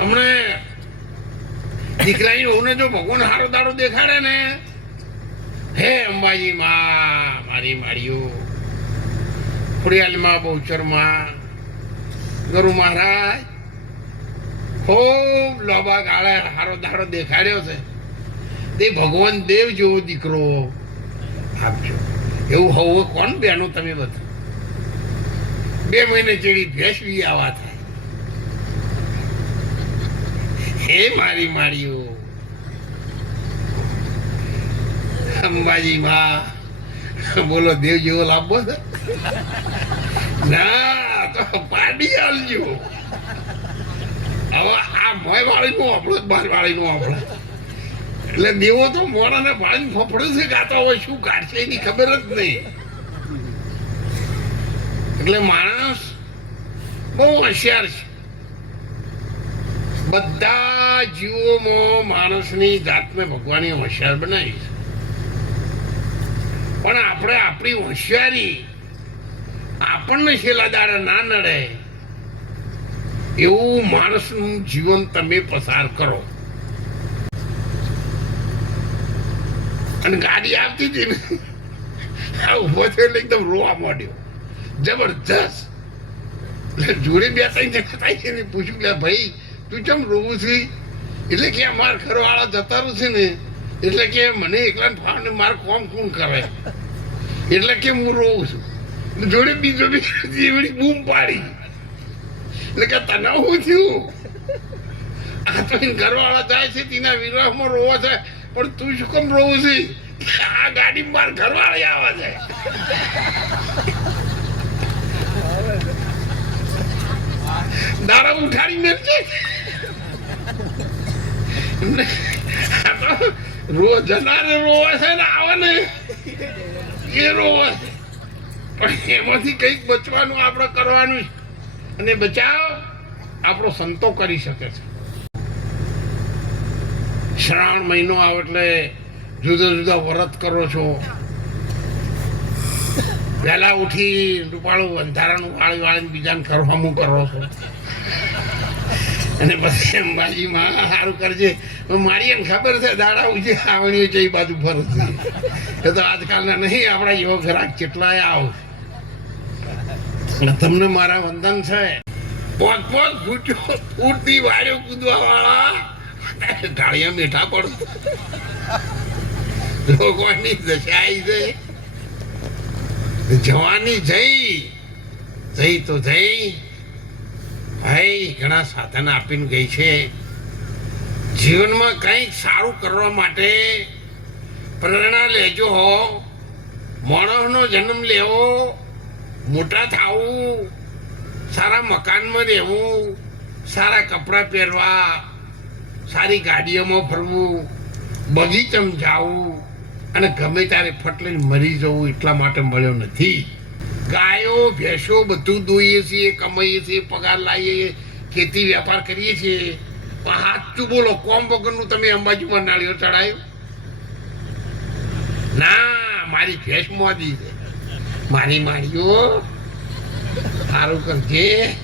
હમણે દીકરાની ઓને જો ભગવાન હારો દાડો દેખાડે ને, હે અંબાજી માં, મારી માળીઓ ખોડિયાલમાં બહુચરમાં, ગુરુ મહારાજ, ખૂબ લોબા ગાળે હારો દાડો દેખાડ્યો છે. તે ભગવાન દેવ જેવો દીકરો આપજો. એવું હોવું કોણ બેનો તમે બધું? બે મહિને ચડી ભેસવી આવા થાય. હે મારી માળીઓ? અંબાજી માં, બોલો દેવ જેવો છે? ના, તો પાડી આલજો. હવે આ મોય વાળી નું આપણો જ બાર વાળી નું આપણો. એટલે દેવો તો મોડાને ભાળીને ફફડું છે ગાતા હોય શું કાઢશે એની ખબર જ નહીં. એટલે માણસ બહુ હોશિયાર છે. બધા જીવોમાં માણસની જાતને ભગવાને હોશિયાર બનાવી છે. પણ આપણે આપણી હોશિયારી આપણને છેલ્લા દાડા ના નડે એવું માણસનું જીવન તમે પસાર કરો. અને ગાડી આવતી હતી ને, આ ઊભો થયો એકદમ રોવા માંડ્યો. જબરજસ્ત. જોડે બે ત્રણ જણા થાય છે પૂછ્યું કે, ભાઈ તું કેમ રોવું છે? એટલે કે અમાર ઘરવાળા જતા છે ને, એટલે કે મને એકલા ફાવને મારે કોમ કોણ કરે. એટલે કે હું રોવું છું. જોડે બીજો બી જીવડી બૂમ પાડી. એટલે કે તને હું થયું? આ તો ઘરવાળા જાય છે, તેના વિવાહમાં રોવા જાય. પણ તું શું કેમ રોવું છે? આ ગાડી માર ઘરવાળી આવે છે દારા ઉઠાડી મેળશે રોજ જનારે રોવે છે ને આવે ને એ રોવે પણ એમાંથી કંઈક બચવાનું આપણે કરવાનું અને બચાવ આપણો સંતો કરી શકે છે. શ્રાવણ મહિનો આવે એટલે જુદા જુદા વ્રત કરો છો. વહેલા ઉઠી રૂપાળું અંધારાનું વાળી વાળીને બીજાને કરવાનું કરો છો. અને પછી અંબાજીમાં સારું કરજે. મારી એમ ખબર છે, દાડા ઉજે, આવણીઓ છે, એ બાજુ ફરું એ તો આજકાલના નહીં, આપણા એવો ઘરાક કેટલાય આવ. તમને મારા વંદન છે. પોત પોત ફૂટ્યો ફૂટતી વાળ્યો કૂદવા વાળા ઢાળિયા મીઠા પડો. લોકોની દશા આવી છે. જવાની જઈ જઈ તો જઈ ભાઈ, ઘણા સાધન આપીને ગઈ છે. જીવનમાં કંઈક સારું કરવા માટે પ્રેરણા લેજો હો. માણસનો જન્મ લેવો, મોટા થવું, સારા મકાનમાં રહેવું, સારા કપડાં પહેરવા, સારી ગાડીઓમાં ફરવું, બગીચામાં જવું, અને ગમે ત્યારે ફટલીને મરી જવું એટલા માટે મળ્યો નથી. ભેંસો બધું દોઈએ છીએ, કમાઈએ છીએ, પગાર લાવીએ ખેતી વેપાર કરીએ છીએ. પણ સાચું બોલો, કોમ વગરનું તમે અંબાજીમાં નાળિયો ચડાયો ના, મારી ભેંસ મોદી છે. મારી માળીઓ સારું કરજે.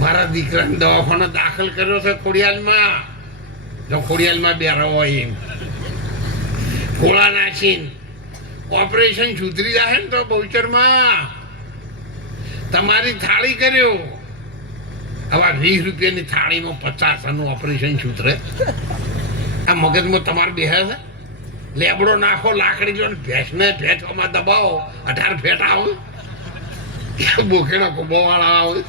મારા દીકરાને દવાખાનો દાખલ કર્યો છે ખોડિયાલમાં. જો ખોડિયાલમાં બેરો હોય એમ. ખોળા નાખીને ઓપરેશન સુધરી જશે ને તો બહુચરમાં. તમારી થાળી કર્યો. હવે વીસ રૂપિયાની થાળીમાં પચાસ આનું ઓપરેશન સુધરે. આ મગજમાં તમારે બેહે છે લેબડો નાખો, લાકડી લો ને ભેંસને ભેંસમાં દબાવો. અઢાર ફેટ આવે બોકેડા કુંભવાળા આવે